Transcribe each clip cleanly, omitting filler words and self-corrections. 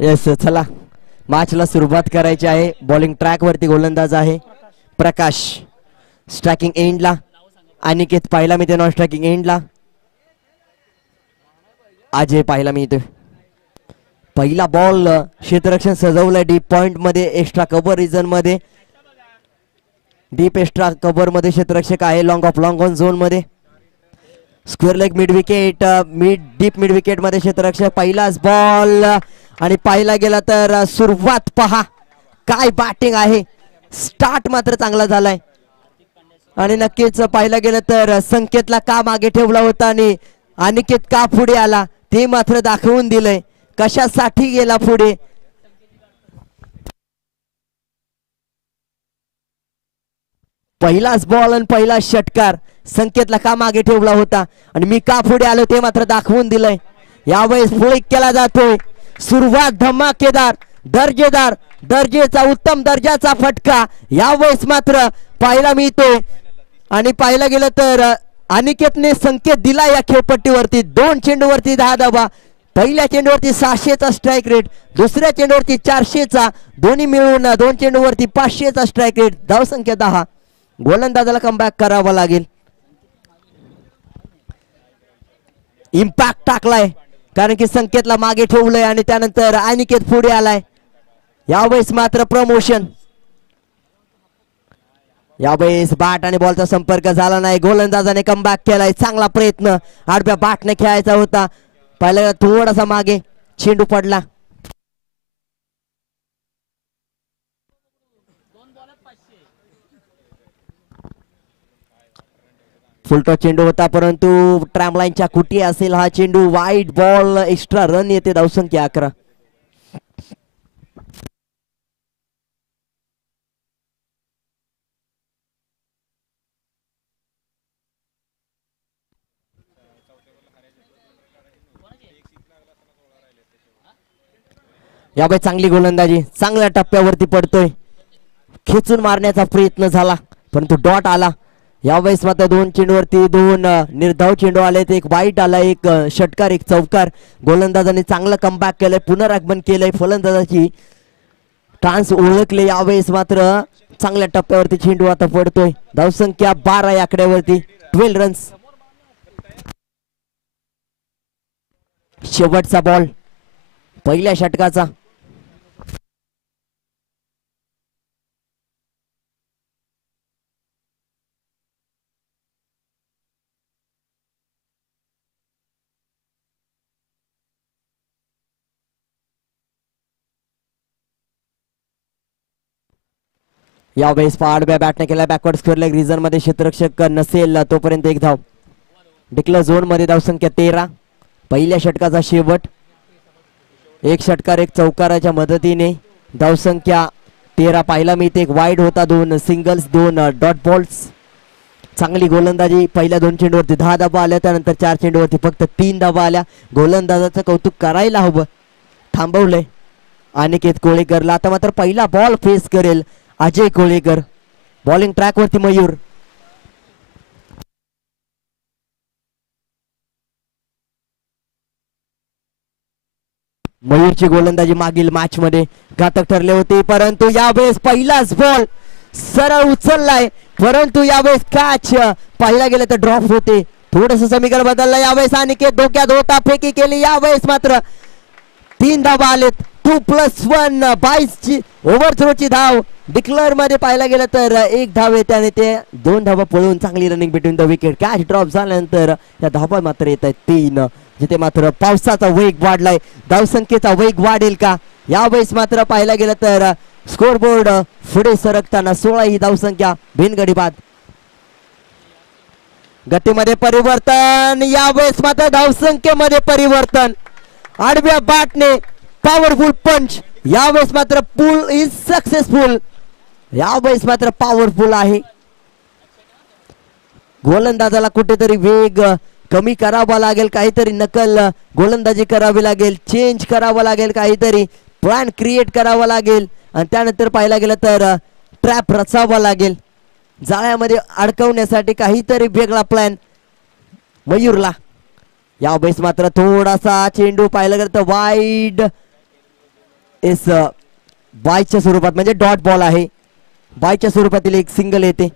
Yes चला मॅचला सुरुवात करायची आहे. बॉलिंग ट्रॅक वरती गोलंदाज आहे प्रकाश, स्ट्रायकिंग एंडला अनिकेत पाहिला मी ते नॉन स्ट्रायकिंग एंडला अजय पाहिला मी इथे. पहिला बॉल क्षेत्ररक्षण सजवलंय डीप पॉइंट मध्ये, एक्स्ट्रा कव्हर रिजन मध्ये, डीप एक्स्ट्रा कव्हर मध्ये क्षेत्ररक्षक आहे. Long off long on zone मध्ये, square leg mid wicket, deep mid wicket मध्ये क्षेत्ररक्षक. पहिलाच बॉल आणि पाहिला गेला तर सुरुवात पहा काय बॅटिंग आहे. स्टार्ट मात्र चांगला झालाय आणि नक्कीच पाहिला गेलं तर संकेतला का मागे ठेवला होता आणि अनिकेत का पुढे आला ते मात्र दाखवून दिलंय कशासाठी गेला पुढे. पहिलाच बॉल आणि पहिला षटकार संकेतला का मागे ठेवला होता आणि मी का पुढे आलो ते मात्र दाखवून दिलंय. यावेळेस फ्लिक केला जातोय. सुरुवात धमाकेदार, दर्जेदार, दर्जेचा उत्तम दर्जाचा फटका यावेळेस मात्र पाहायला मिळतोय आणि पाहायला गेलं तर अनिकेतने संकेत दिला या खेळपट्टीवरती. 2 चेंडूवरती 10 धावा. पहिल्या चेंडूवरती 600चा स्ट्राईक रेट, दुसऱ्या चेंडूवरती 400चा, दोन्ही मिळून 2 चेंडूवरती 500चा स्ट्राईक रेट. धावसंख्या 10. गोलंदाजाला कमबॅक करावा लागेल. इम्पॅक्ट टाकलाय कारण की संकेतला मागे ठेवलंय आणि त्यानंतर अनिकेत पुढे आलाय. यावेळेस मात्र प्रमोशन. यावेळेस बॅट आणि बॉलचा संपर्क झाला नाही. गोलंदाजाने कमबॅक केलाय. चांगला प्रयत्न, आडव्या बॅटने खेळायचा होता. पहिला थोडासा मागे चेंडू पडला. फुलटॉस चेंडू होता परंतु ट्रॅम लाईनच्या कुटी असेल हा चेंडू. वाईट बॉल, एक्स्ट्रा रन येते. धावसंख्या 11. यावेळी चांगली गोलंदाजी, चांगल्या टप्प्यावरती पडतोय. खेचून मारण्याचा प्रयत्न झाला परंतु डॉट आला. यावेळेस मात्र 2 चेंडूवरती 2 निर्धाव चेंडू आले. एक वाईट आला, एक षटकार, एक चौकार. गोलंदाजाने चांगलं कमबॅक केलंय, पुनरागमन केलंय. फलंदाजाची चान्स ओळखले. यावेळेस मात्र चांगल्या टप्प्यावरती चेंडू आता पडतोय. धावसंख्या 12 या आकड्यावरती. 12 रन्स. शेवटचा बॉल पहिल्या षटकाचा. यावेळेस आडव्या बॅटने केला. बॅकवर्ड स्क्वेअर लेग रिजन मध्ये क्षेत्ररक्षक नसेल तोपर्यंत 1 धाव. डिक्लेअर झोन मध्ये धावसंख्या 13. पहिल्या षटकाचा शेवट. 1 षटकार 1 चौकाराच्या मदतीने धावसंख्या 13 पाहिला मिळते. एक वाईड होता, 2 सिंगल्स, 2 डॉट बॉल्स. चांगली गोलंदाजी. पहिल्या 2 चेंडूवरती 10 धावा आल्या, त्यानंतर 4 चेंडूवरती फक्त 3 धावा आल्या. गोलंदाजाचं कौतुक करायला हवं. थांबवलंय अनिकेत कोळेकरला. आता मात्र पहिला बॉल फेस करेल अजय कोळेकर. बॉलिंग ट्रॅक वरती मयूर. मयूरची गोलंदाजी मागील मॅच मध्ये घातक ठरले होते परंतु यावेळेस पहिलाच बॉल सरळ उचललाय परंतु यावेळेस कॅच पाहिला गेलं तर ड्रॉप होते. थोडस समीकरण बदललं. यावेळेस अनिकेत डोक्यात होता, फेकी केली. यावेळेस मात्र 3 धावा आलेत. 2+1 22 ओव्हर थ्रोची धाव. डिक्लेअर मध्ये पाहायला गेलं तर 1 धाव येते आणि ते 2 धावा पळून चांगली running between the wicket. Catch drop झाल्यानंतर या धावा मात्र येत आहेत 3. जिथे मात्र पावसाचा वेग वाढलाय. धावसंख्येचा वेग वाढेल का? यावेळेस मात्र पाहायला गेलं तर स्कोरबोर्ड पुढे सरकताना 16 ही धावसंख्या बिनगडी बाद. गतीमध्ये परिवर्तन. यावेळेस मात्र धावसंख्येमध्ये परिवर्तन. आडव्या बॅटने पॉवरफुल पंच. यावेळेस मात्र पुल इज सक्सेसफुल. यावेळेस मात्र पॉवरफुल आहे. गोलंदाजाला कुठेतरी वेग कमी करावा लागेल, काहीतरी नकल गोलंदाजी करावी लागेल, चेंज करावा लागेल, काहीतरी प्लॅन क्रिएट करावा लागेल आणि त्यानंतर पाहायला गेलं तर ट्रॅप रचावा लागेल. जाळ्यामध्ये अडकवण्यासाठी काहीतरी वेगळा प्लॅन मयूरला. यावेळेस मात्र थोडासा चेंडू पाहिलं गेलं तर वाईड इस बायच्या स्वरूपात म्हणजे डॉट बॉल आहे. बायच्या स्वरूपातील एक सिंगल येते.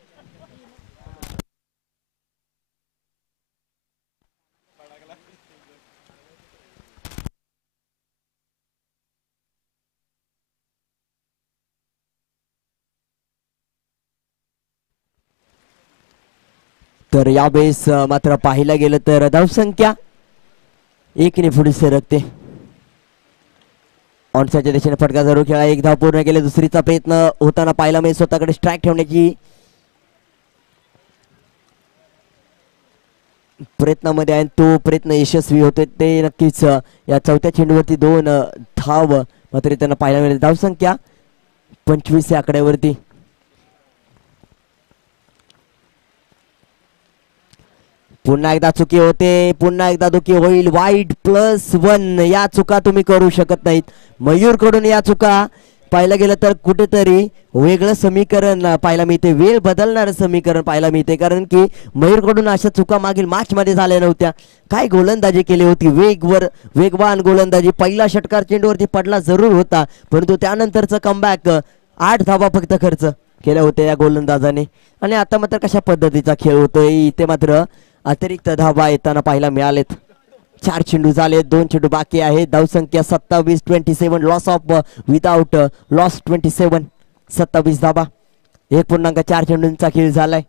तर यावेळेस मात्र पाहायला गेलं तर धावसंख्या 1 पुढे सरकते. ऑनसाईडच्या दिशेने फटका जरूर खेळा. एक धाव पूर्ण केले. दुसरीचा प्रयत्न होताना पाहिला मी स्वतःकडे स्ट्राईक ठेवण्याची प्रयत्नामध्ये आहे. तो प्रयत्न यशस्वी होते ते नक्कीच या चौथ्या चेंडूवरती 2 धाव मात्र त्यांना पाहायला मिळेल. धावसंख्या 25 या आकड्यावरती. पुन्हा एकदा चुकी होते. पुन्हा एकदा चुकी होईल. वाईड +1. या चुका तुम्ही करू शकत नाहीत. मयूर कडून या चुका पाहायला गेलं तर कुठेतरी वेगळं समीकरण पाहायला मिळते. वेळ बदलणारं समीकरण पाहायला मिळते. कारण की मयूर कडून अशा चुका मागील मॅच मध्ये झाल्या नव्हत्या. काय गोलंदाजी केली होती. वेगवान गोलंदाजी. पहिला षटकार चेंडूवरती पडला जरूर होता परंतु त्यानंतरचं कमबॅक 8 धावा फक्त खर्च केल्या होत्या या गोलंदाजाने. आणि आता मात्र कशा पद्धतीचा खेळ होतोय. इथे मात्र अतिरिक्त धावा येताना पाहायला मिळालेत. 4 चेंडू झाले. 2 चेंडू बाकी आहेत. धावसंख्या 27-27. Loss of without loss 27. 27 धावा. 1.4 चेंडूंचा खेळ झालाय.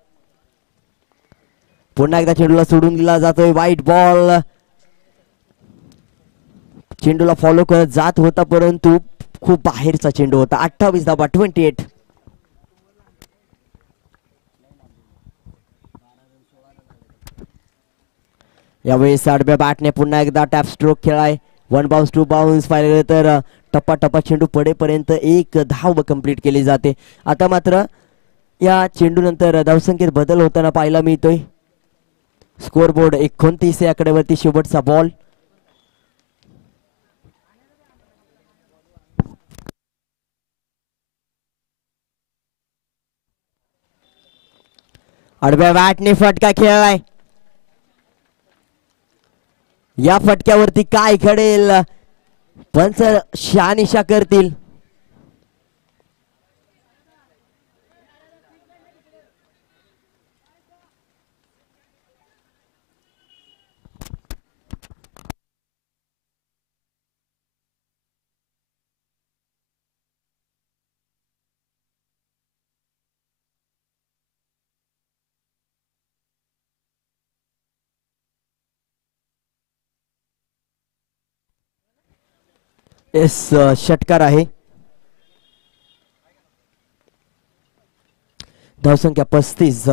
पुन्हा एकदा चेंडूला सोडून दिला जातोय. वाईट बॉल. चेंडूला फॉलो करत जात होता परंतु खूप बाहेरचा चेंडू होता. 28 धावा. 28. यावेळेस आडव्या बॅटने पुन्हा एकदा टॅप स्ट्रोक खेळाय. 1 बाउन्स 2 बाउन्स पाहिलं गेलं तर टप्पा चेंडू पडेपर्यंत 1 धाव कंप्लीट केली जाते. आता मात्र या चेंडू नंतर धावसंख्येत बदल होताना पाहायला मिळतोय. स्कोअरबोर्ड 29 या आकड्यावरती. शेवटचा बॉल. आडव्या बॅटने फटका खेळलाय. या फटक्यावरती काय घडेल. पंच शहानिशा करतील. षटकार आहे. धावसंख्या 35.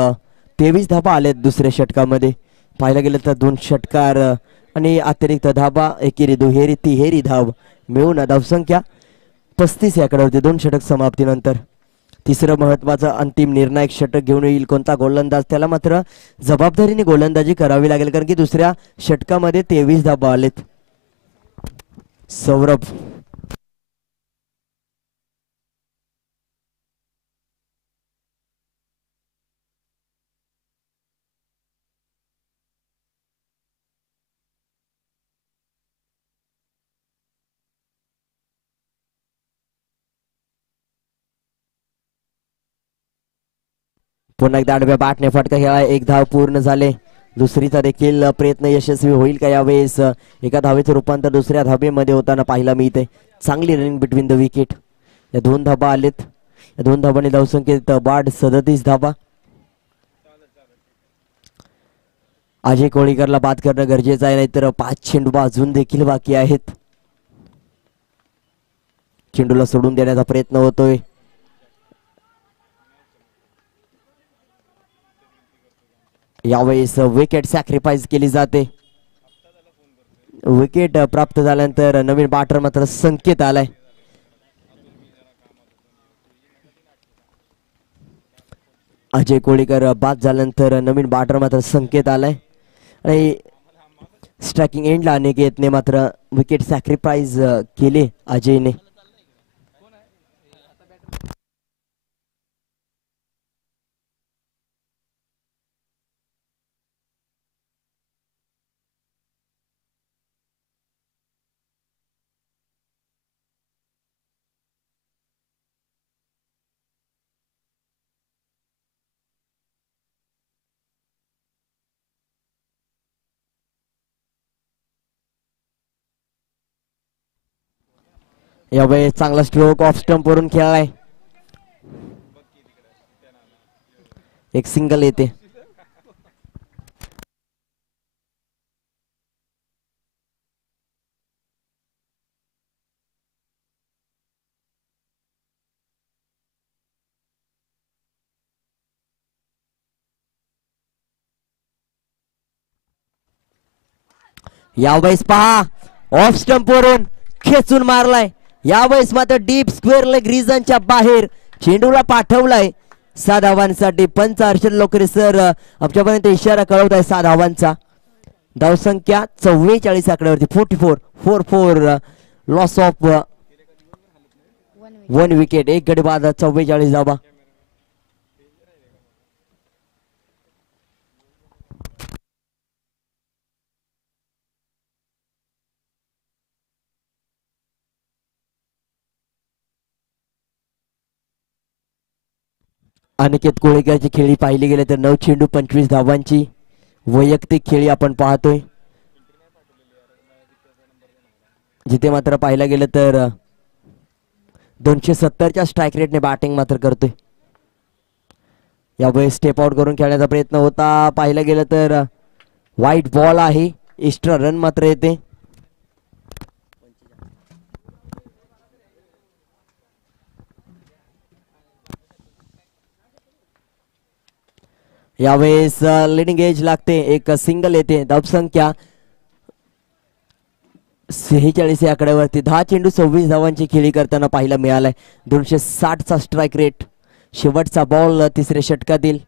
23 धाबा आल्यात दुसऱ्या षटकामध्ये. पाहायला गेलं तर 2 षटकार आणि अतिरिक्त धाबा एकेरी दुहेरी तिहेरी धाव मिळून धावसंख्या 35 या आकड्यावरती. 2 षटक समाप्तीनंतर तिसरं महत्वाचं अंतिम निर्णायक षटक घेऊन येईल कोणता गोलंदाज. त्याला मात्र जबाबदारीने गोलंदाजी करावी लागेल कारण की दुसऱ्या षटकामध्ये 23 धाबा आलेत. सौरभ. पुन्हा एकदा आडव्या बॅटने फटका खेळा. 1 धाव पूर्ण झाले. दुसरीचा देखील प्रयत्न यशस्वी होईल का यावेळेस. एका धावेचं रूपांतर दुसऱ्या धावेमध्ये होताना पाहायला मिळते. चांगली रनिंग बिटवीन द विकेट. या 2 धाबा आलेत. या 2 धाबांनी धावसंख्येत वाढ 37 धाबा. अजय कोळीकरला बाद करणं गरजेचं आहे नाहीतर 5 चेंडू अजून देखील बाकी आहेत. चेंडूला सोडून देण्याचा प्रयत्न होतोय. यावेळेस विकेट सॅक्रिफाईस केली जाते. विकेट प्राप्त झाल्यानंतर नवीन बॅटर मात्र संकेत आलाय. अजय कोळीकर बाद झाल्यानंतर नवीन बॅटर मात्र संकेत आलाय आणि स्ट्रायकिंग एंडला अनिकेतने मात्र विकेट सॅक्रिफाईस केले अजयने. यावेळेस चांगला स्ट्रोक ऑफ स्टंप वरून खेळलाय, एक सिंगल येते. यावेळेस पहा ऑफ स्टंप वरून खेचून मारलाय. यावेळेस मात्र डीप स्क्वेअर लेग रिजनच्या बाहेर चेंडूला पाठवलाय 6 धावांसाठी. पंच हर्षद लोकरे सर आमच्यापर्यंत इशारा कळवत आहे 6 धावांचा. धावसंख्या 44 आकड्यावरती. 44 लॉस ऑफ 1 विकेट. एक गडी बाद 44 धावा. अनिकेत कोळेकरची खेळी पाहिली गेले तर 9 चेंडू 25 धावांची वैयक्तिक खेळी आपण पाहतोय, जिथे मात्र पाहिलं गेलं तर 270च्या स्ट्राईक रेटने बॅटिंग मात्र करतोय. यावेळेस स्टेप आउट करून खेळण्याचा प्रयत्न होता, पाहिलं गेलं तर वाईट बॉल आहे, एक्स्ट्रा रन मात्र येते. यावेळेस लिडिंग एज लागते, एक सिंगल येते. धावसंख्या 46 या आकड्यावरती. 10 चेंडू 26 धावांची खेळी करताना पाहायला मिळालाय. 260चा स्ट्राईक रेट. शेवटचा बॉल तिसऱ्या षटकातील.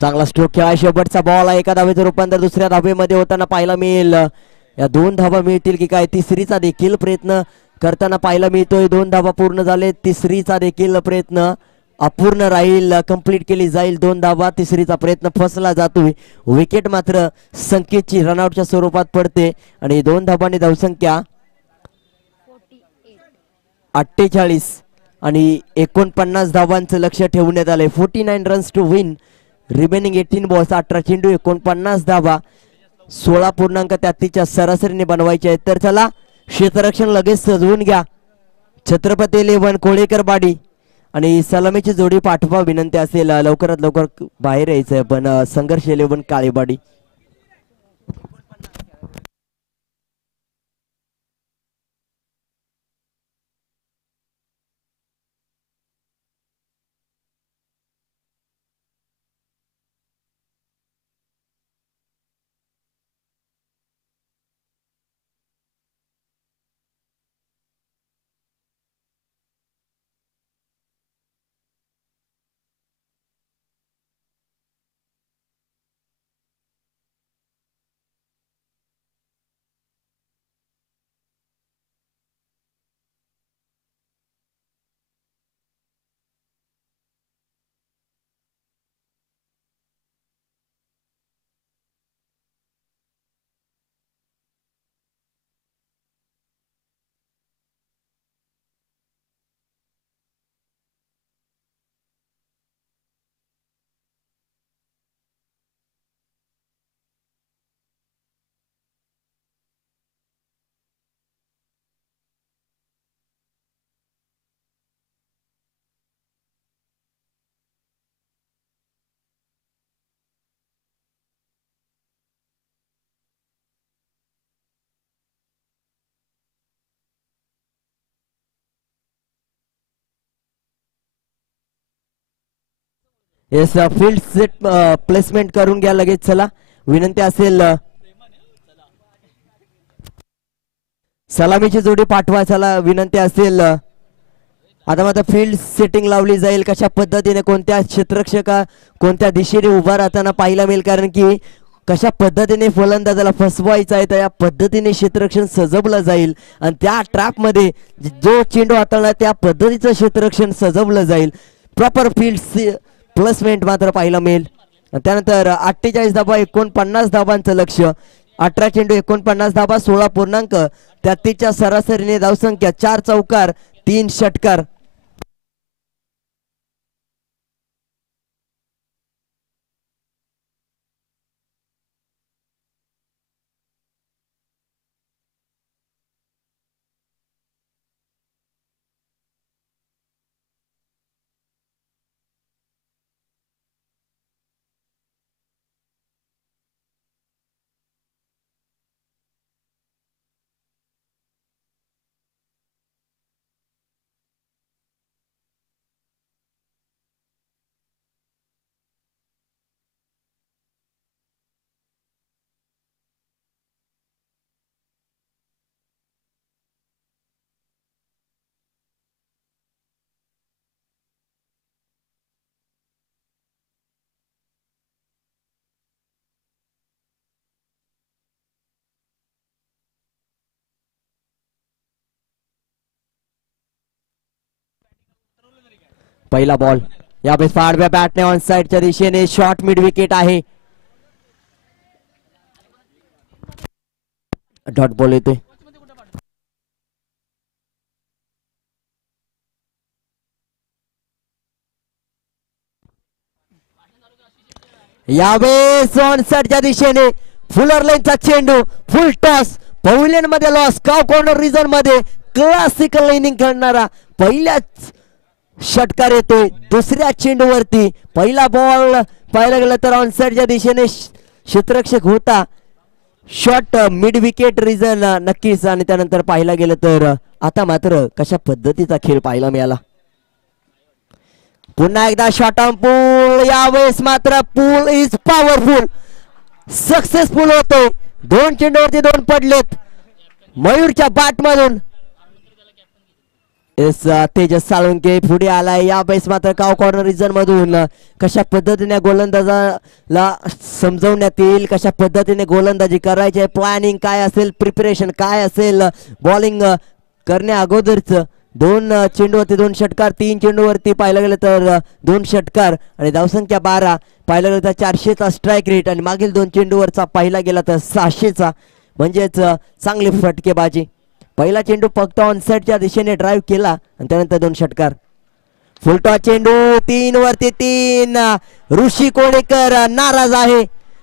चांगला स्ट्रोक खेळा. शेवटचा बॉल आहे. एका धावेचं रूपांतर दुसऱ्या धावेमध्ये होताना पाहायला मिळेल. या 2 धावा मिळतील की काय? तिसरीचा देखील प्रयत्न करताना पाहायला मिळतोय. 2 धावा पूर्ण झाले. तिसरीचा देखील प्रयत्न अपूर्ण राहील, कंप्लीट केली जाईल 2 धावा. तिसरीचा प्रयत्न फसला जातोय. विकेट मात्र संकेतची रनआउटच्या स्वरूपात पडते आणि 2 धावांनी धावसंख्या 48 आणि 49 धावांचं लक्ष ठेवण्यात आलंय. 49 runs to win. Remaining 18 balls. 18 चेंडू 49 धावा 16.33च्या सरासरीने बनवायचे आहेत. तर चला क्षेत्ररक्षण लगेच सजवून घ्या. छत्रपती 11 कोळेकर बाडी आणि सलामीची जोडी पाठवा विनंती असेल. लवकरात लवकर बाहेर यायचंय पण संघर्ष 11 काळीबाडी. येस फील्ड सेट प्लेसमेंट करून घ्या लगेच. चला विनंती असेल सलामीची जोडी पाठवा. चला विनंती असेल. आता मात्र फील्ड सेटिंग लावली जाईल. कशा पद्धतीने कोणत्या क्षेत्ररक्षका कोणत्या दिशेने उभा राहताना पाहायला मिळेल, कारण की कशा पद्धतीने फलंदाजाला फसवायचं आहे तर या पद्धतीने क्षेत्ररक्षण सजवलं जाईल आणि त्या ट्रॅपमध्ये जो चेंडू हाताळला त्या पद्धतीचं क्षेत्ररक्षण सजवलं जाईल. प्रॉपर फील्ड प्लेसमेंट मात्र पाहायला मिळेल. त्यानंतर 48 धावा 49 धावांचं लक्ष. 18 चेंडू 49 धावा 16.33च्या सरासरीने धावसंख्या. 4 चौकार 3 षटकार. पहिला बॉल यावेळेस फाडव्या बॅटने ऑन साइडच्या दिशेने शॉर्ट मिड विकेट आहे. डॉट बॉल येतोय. यावेळेस ऑन साइडच्या दिशेने फुलर लाईनचा चेंडू फुल टॉस पवेलियन मध्ये लॉस. काव कॉर्नर रिजन मध्ये क्लासिकल इनिंग खेळणारा पहिल्याच षटकार येतोय दुसऱ्या चेंडूवरती. पहिला बॉल पाहायला गेलं तर ऑन साइडच्या दिशेने क्षेत्ररक्षक होता. शॉर्ट मिड विकेट रिजन नक्कीच. आणि त्यानंतर पाहायला गेलं तर आता मात्र कशा पद्धतीचा खेळ पाहायला मिळाला. पुन्हा एकदा शॉर्ट ऑन पूल. यावेळेस मात्र पूल इज पॉवरफुल सक्सेसफुल होतोय. 2 चेंडूवरती 2 पडलेत मयूरच्या बॅट मधून. तेजस साळुंके पुढे आलाय. यावेळेस मात्र काव कॉर्नर रिजन मधून कशा पद्धतीने गोलंदाजाला समजवण्यात येईल, कशा पद्धतीने गोलंदाजी करायची, प्लॅनिंग काय असेल, प्रिपरेशन काय असेल बॉलिंग करण्या अगोदरच. 2 चेंडूवरती 2 षटकार, 3 चेंडूवरती पाहायला गेलं तर 2 षटकार आणि धावसंख्या 12. पाहायला गेलं तर 400चा स्ट्राईक रेट आणि मागील 2 चेंडूवरचा पाहिला गेला तर 600चा म्हणजेच चांगली फटकेबाजी. पहिला चेंडू फक्त ऑन साइडच्या दिशेने ड्राईव्ह केला आणि त्यानंतर 2 षटकार. फुलटॉस चेंडू 3 वरती 3. ऋषी कोळेकर नाराज आहे.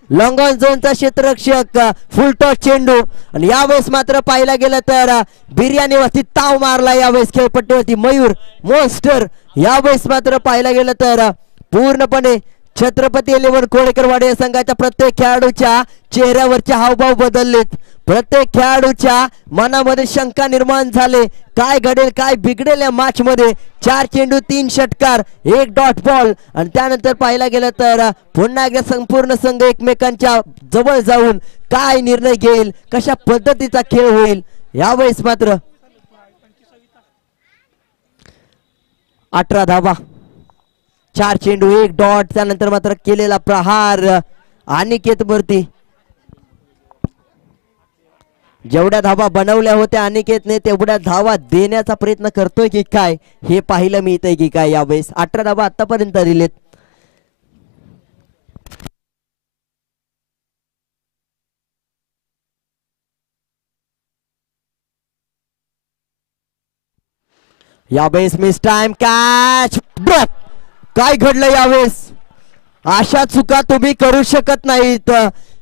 लॉंग ऑन झोनचा क्षेत्ररक्षक फुलटॉस चेंडू आणि यावेळेस मात्र पाहायला गेलं तर बिर्याणीवरती ताव मारला. यावेळेस खेळपट्टीवरती मयूर मॉन्स्टर. यावेळेस मात्र पाहायला गेलं तर पूर्णपणे छत्रपती 11 कोळेकरवाडी संघाच्या प्रत्येक खेळाडूच्या चेहऱ्यावरचे हावभाव बदललेत. प्रत्येक खेळाडूच्या मनामध्ये शंका निर्माण झाले. काय घडेल काय बिघडेल या मॅच मध्ये. 4 चेंडू 3 षटकार 1 डॉट बॉल आणि त्यानंतर पाहायला गेलं तर पुन्हा एकदा संपूर्ण संघ एकमेकांच्या जवळ जाऊन काय निर्णय घेईल, कशा पद्धतीचा खेळ होईल. यावेळेस मात्र 18 धावा 4 चेंडू 1 डॉट. त्यानंतर मात्र केलेला प्रहार अनिकेत वरती. जेवढ्या धावा बनवल्या होत्या अनिकेतने तेवढ्या धावा देण्याचा प्रयत्न करतोय की काय हे पाहिलं मिळतंय की काय. यावेळेस 18 धावा आतापर्यंत दिलेत. यावेळेस मिस टाइम कॅच ड्रॉप. काय घडलं यावेळेस. अशा चुका तुम्ही करू शकत नाहीत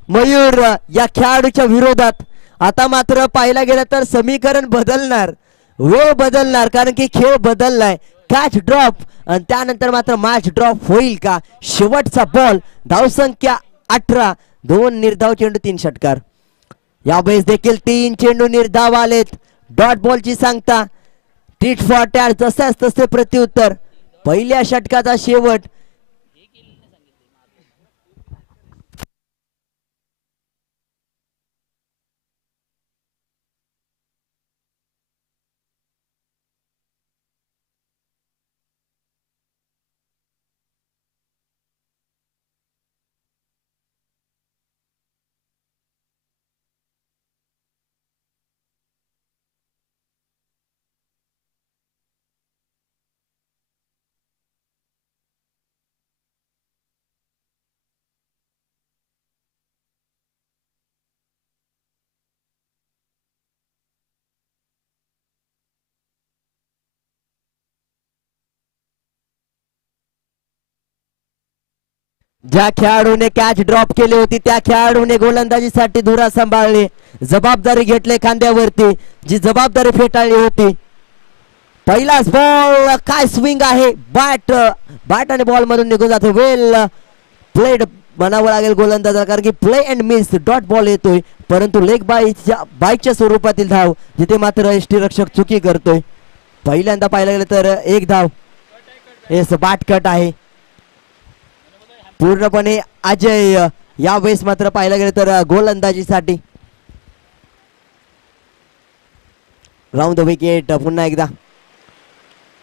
मयूर या खेळाडूच्या विरोधात. आता मात्र पाहायला गेलं तर समीकरण बदलणार, वेळ बदलणार कारण की खेळ बदललाय. कॅच ड्रॉप आणि त्यानंतर मात्र मॅच ड्रॉप होईल का. शेवटचा बॉल धावसंख्या 18 2 निर्धाव चेंडू 3 षटकार. यावेळेस देखील 3 चेंडू निर्धाव आलेत. डॉट बॉलची सांगता टीट फॉर टॅट जसाच तसे प्रत्युत्तर. पहिल्या षटकाचा शेवट. ज्या खेळाडूने कॅच ड्रॉप केली होती त्या खेळाडूने गोलंदाजीसाठी धुरा सांभाळली, जबाबदारी घेतली खांद्यावरती, जी जबाबदारी फेटाळली होती. पहिलाच बॉल काय स्विंग आहे. बॅट आणि बॉल मधून निघून जातो. वेल प्लेड म्हणावं लागेल गोलंदाजाला कारण की play and miss dot ball येतोय परंतु लेग बाईकच्या स्वरूपातील धाव जिथे मात्र यष्टीरक्षक चुकी करतोय. पहिल्यांदा पाहायला गेलं तर 1 धाव. येस बॅट कट आहे पूर्णपणे अजय. यावेळेस मात्र पाहायला गेलं तर गोलंदाजीसाठी राऊंड द विकेट. पुन्हा एकदा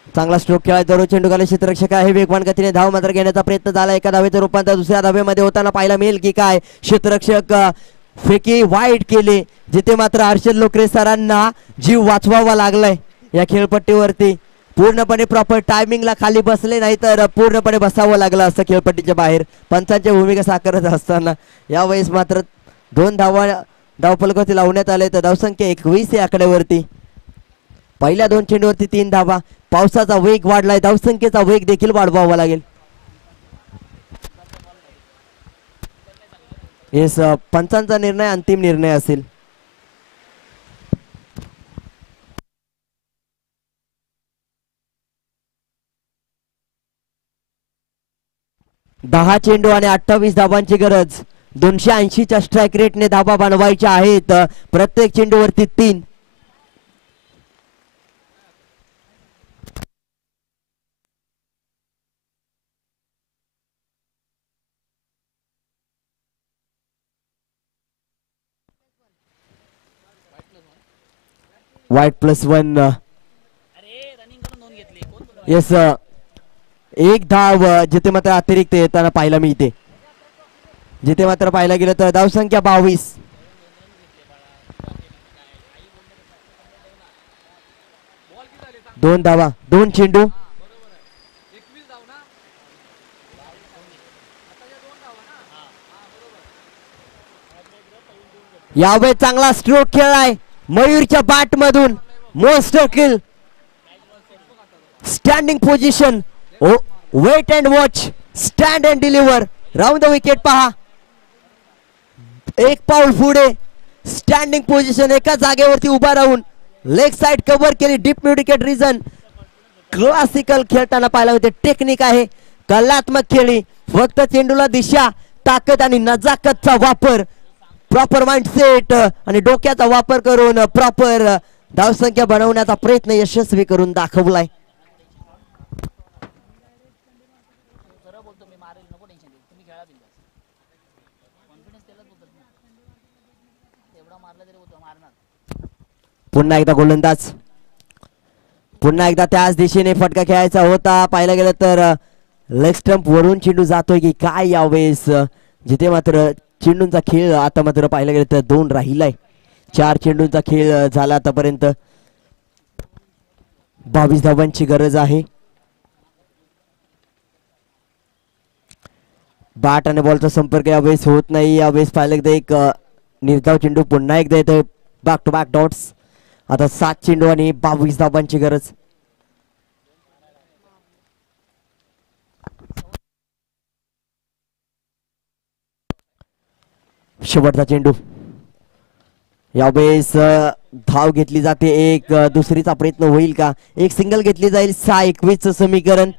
चांगला स्ट्रोक खेळाय दररोज चेंडूखाली क्षेत्ररक्षक आहे. वेगवान गतीने धाव मात्र घेण्याचा प्रयत्न झाला. एका धावेचं रूपांतर दुसऱ्या धावेमध्ये होताना पाहायला मिळेल की काय. क्षेत्ररक्षक फेकी वाईट केले जिथे मात्र हर्षद लोकरे सरांना जीव वाचवावा लागलाय या खेळपट्टीवरती. पूर्णपणे प्रॉपर टायमिंगला खाली बसले नाही तर पूर्णपणे बसावं लागलं असतं खेळपट्टीच्या बाहेर पंचांच्या भूमिका साकारत असताना. यावेळेस मात्र 2 धावफलकावरती लावण्यात आले तर धावसंख्या 21 या आकड्यावरती. पहिल्या 2 चेंडूवरती 3 धावा. पावसाचा वेग वाढलाय, धावसंख्येचा वेग देखील वाढवावा लागेल. येस, पंचांचा निर्णय अंतिम निर्णय असेल. दहा चेंडू आणि 28 धावांची गरज. 280च्या स्ट्राईक रेटने धावा बनवायच्या आहेत. प्रत्येक चेंडूवरती 3. वाईट +1. येस, एक धाव जिथे मात्र अतिरिक्त येताना पाहायला मिळते. जिथे मात्र पाहायला गेलं तर धावसंख्या 22. दोन धावा, 2 चेंडू. यावेळी चांगला स्ट्रोक खेळलाय मयूरच्या बॅट मधून. Most kill, standing position, wait and watch, stand and deliver. Round the wicket पहा. एक पाऊल पुढे, स्टँडिंग पोझिशन, एका जागेवरती उभा राहून लेग साइड कव्हर केली. Deep mid wicket region. Classical खेळताना पाहायला होते. टेक्निक आहे, कलात्मक खेळी. फक्त चेंडूला दिशा, ताकद आणि नजाकतचा वापर, प्रॉपर माइंडसेट आणि डोक्याचा वापर करून प्रॉपर धावसंख्या बनवण्याचा प्रयत्न यशस्वी करून दाखवलाय. पुन्हा एकदा गोलंदाज. पुन्हा एकदा त्याच दिशेने फटका खेळायचा होता. पाहायला गेलं तर लेग स्टंप वरून चेंडू जातोय की काय यावेळेस. जिथे मात्र चेंडूंचा खेळ आता मात्र पाहायला गेलं तर 2 राहिलाय. 4 चेंडूंचा खेळ झाला आतापर्यंत. 22 धावांची गरज आहे. बॅट आणि बॉलचा संपर्क यावेळेस होत नाही. यावेळेस पाहिलं एकदा एक निर्धाव चेंडू पुन्हा एकदा येतोय. Back to back dots. आता 7 चेंडू आणि 22 धावांची गरज. शेवटचा चेंडू. यावेळेस धाव घेतली जाते. एक दुसरीचा प्रयत्न होईल का? एक सिंगल घेतली जाईल. 6-21 समीकरण.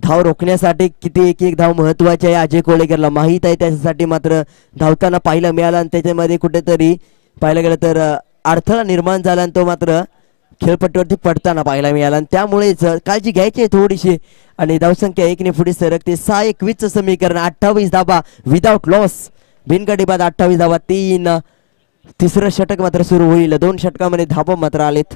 धाव रोखण्यासाठी किती एक धाव महत्वाची आहे अजय कोळेकरला माहित आहे. त्याच्यासाठी मात्र धावताना पाहायला मिळाला आणि त्याच्यामध्ये कुठेतरी पाहायला गेलं तर अडथळा निर्माण झाला आणि तो मात्र खेळपट्टीवरती पडताना पाहायला मिळाला. आणि त्यामुळेच काळजी घ्यायची आहे थोडीशी. आणि धावसंख्या 1 ने पुढे सरकते. 6-21 समीकरण. 28 धावा विदाउट लॉस. बिनगडी बाद 28 धावा. 3. तिसरं षटक मात्र सुरू होईल. 2 षटकामध्ये धावा मात्र आलेत.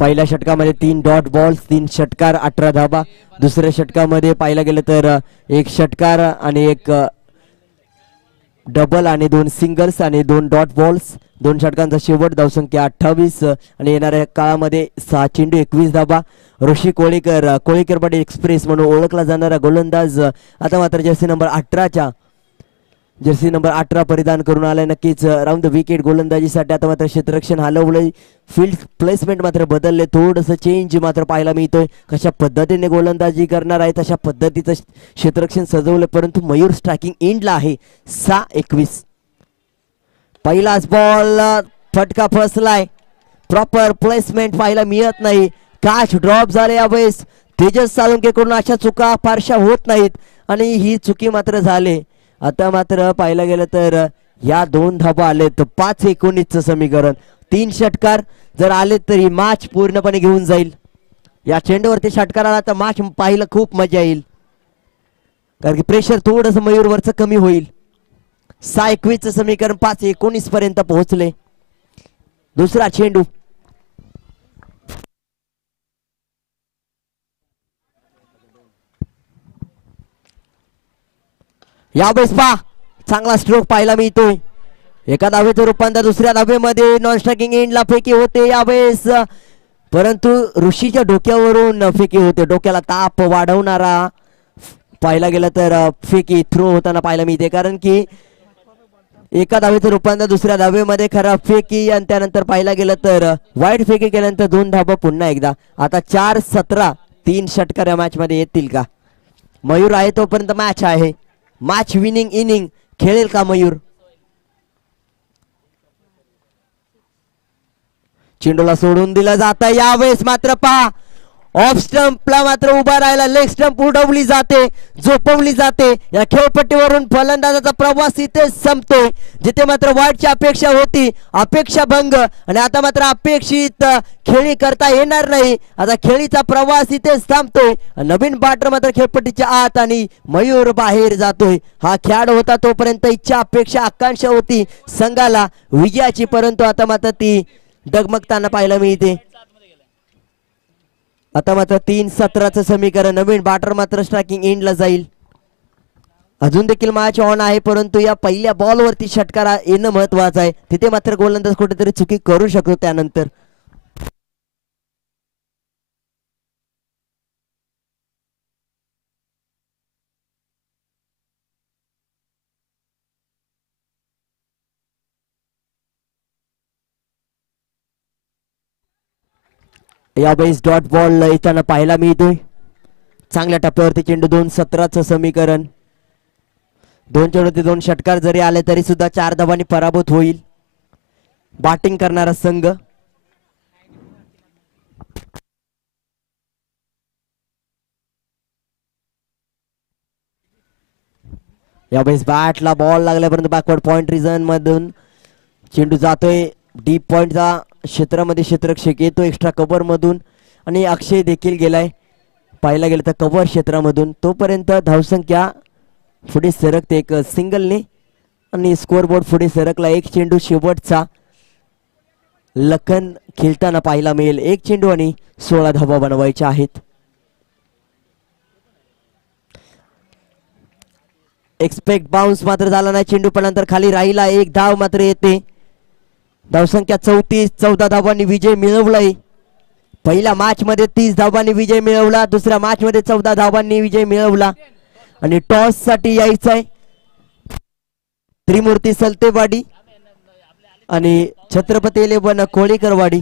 पहिल्या षटकामध्ये 3 डॉट बॉल्स, 3 षटकार, 18 धाबा. दुसऱ्या षटकामध्ये पाहायला गेलं तर 1 षटकार आणि 1 डबल आणि 2 सिंगल्स आणि 2 डॉट बॉल्स. 2 षटकांचा शेवट. धावसंख्या 28 आणि येणाऱ्या काळामध्ये 6 चेंडू 21 धाबा. ऋषी कोळीकर, कोळीकर बडे एक्सप्रेस म्हणून ओळखला जाणारा गोलंदाज आता मात्र जर्सी नंबर 18च्या जर्सी नंबर 18 परिधान करून आलाय. नक्कीच राऊंड द विकेट गोलंदाजीसाठी आता मात्र क्षेत्ररक्षण हलवलंय. फील्ड प्लेसमेंट मात्र बदलले, थोडंसं चेंज मात्र पाहायला मिळतोय. कशा पद्धतीने गोलंदाजी करणार आहे तशा पद्धतीचं क्षेत्ररक्षण सजवलं, परंतु मयूर स्ट्रायकिंग एंडला आहे. 6-21. पहिलाच बॉल फटका फसलाय, प्रॉपर प्लेसमेंट पाहायला मिळत नाही. कॅच ड्रॉप झाले यावेळेस. तेजस साळुंके कडून अशा चुका फारशा होत नाहीत आणि ही चुकी मात्र झाले. आता मात्र पाहायला गेलं तर या 2 धाबा आले तर 5-19चं समीकरण. 3 षटकार जर आले तरी मॅच पूर्णपणे घेऊन जाईल. या चेंडूवरती षटकार आला तर मॅच पाहायला खूप मजा येईल, कारण की प्रेशर थोडंसं मयूरवरचं कमी होईल. 6-21चं समीकरण 5-19 पर्यंत पोहोचले. दुसरा चेंडू यावेळेस पहा चांगला स्ट्रोक पाहायला मिळतोय. एका धावेचं रूपांतर दुसऱ्या धावेमध्ये नॉन स्ट्रायकिंग एंडला फेकी होते यावेळेस, परंतु ऋषीच्या डोक्यावरून फेकी होते. डोक्याला ताप वाढवणारा पाहायला गेलं तर फेकी थ्रो होताना पाहायला मिळते, कारण की एका धावेचं रूपांतर दुसऱ्या धावेमध्ये खराब फेकी आणि त्यानंतर पाहायला गेलं तर वाईट फेकी केल्यानंतर 2 धाबा पुन्हा एकदा. आता 4-17. 3 षटकार या मॅच मध्ये येतील का? मयूर आहे तोपर्यंत मॅच आहे. मॅच विनिंग इनिंग खेळेल का मयूर? चेंडूला सोडून दिलं जातं. यावेळेस मात्र पहा ऑफ स्टंपला मात्र उभा राहायला, लेग स्टंप उडवली जाते, झोपवली जाते. या खेळपट्टीवरून फलंदाजाचा प्रवास इथे संपतोय. जिथे मात्र वाईटची अपेक्षा होती, अपेक्षा भंग, आणि आता मात्र अपेक्षित खेळी करता येणार नाही. आता खेळीचा प्रवास इथे संपतोय. नवीन बॅटर मात्र खेळपट्टीच्या आत आणि मयूर बाहेर जातोय. हा खेळ होता तोपर्यंत इच्छा अपेक्षा आकांक्षा होती संघाला विजयाची, परंतु आता मात्र ती डगमगताना पाहायला मिळते. आता मात्र 3-17चं समीकरण. नवीन बॅटर मात्र स्ट्रायकिंग एंडला जाईल. अजून देखील मॅच ऑन आहे, परंतु या पहिल्या बॉलवरती षटकार येणं महत्वाचं आहे. तिथे मात्र गोलंदाज कुठेतरी चुकी करू शकतो. त्यानंतर यावेळेस डॉट बॉल येताना पाहायला मिळतोय. चांगल्या टप्प्यावरती चेंडू. 2-17चं समीकरण. 2 चेंडूवरती 2 षटकार जरी आले तरी सुद्धा 4 धावांनी पराभूत होईल बॅटिंग करणारा संघ. यावेळेस बॅटला बॉल लागल्यापर्यंत बॅकवर्ड पॉइंट रिझन मधून चेंडू जातोय डीप पॉइंटचा क्षेत्रामध्ये. क्षेत्ररक्षक येतो एक्स्ट्रा कव्हर मधून आणि अक्षय देखील गेलाय पाहायला गेलं तर कव्हर क्षेत्रामधून. तोपर्यंत धावसंख्या पुढे सरकते एक सिंगलने आणि स्कोअरबोर्ड पुढे सरकला. 1 चेंडू शेवटचा लखन खेळताना पाहायला मिळेल. 1 चेंडू आणि 16 धावा बनवायच्या आहेत. एक्सपेक्ट बाउन्स मात्र झाला नाही चेंडू, पण नंतर खाली राहिला. 1 धाव मात्र येते. धावसंख्या 34. 14 धावांनी विजय मिळवलाय. पहिल्या मॅच मध्ये 30 धावांनी विजय मिळवला, दुसऱ्या मॅच मध्ये 14 धावांनी विजय मिळवला. आणि टॉस साठी यायचंय त्रिमूर्ती सलतेवाडी आणि छत्रपती 11 कोळीकरवाडी.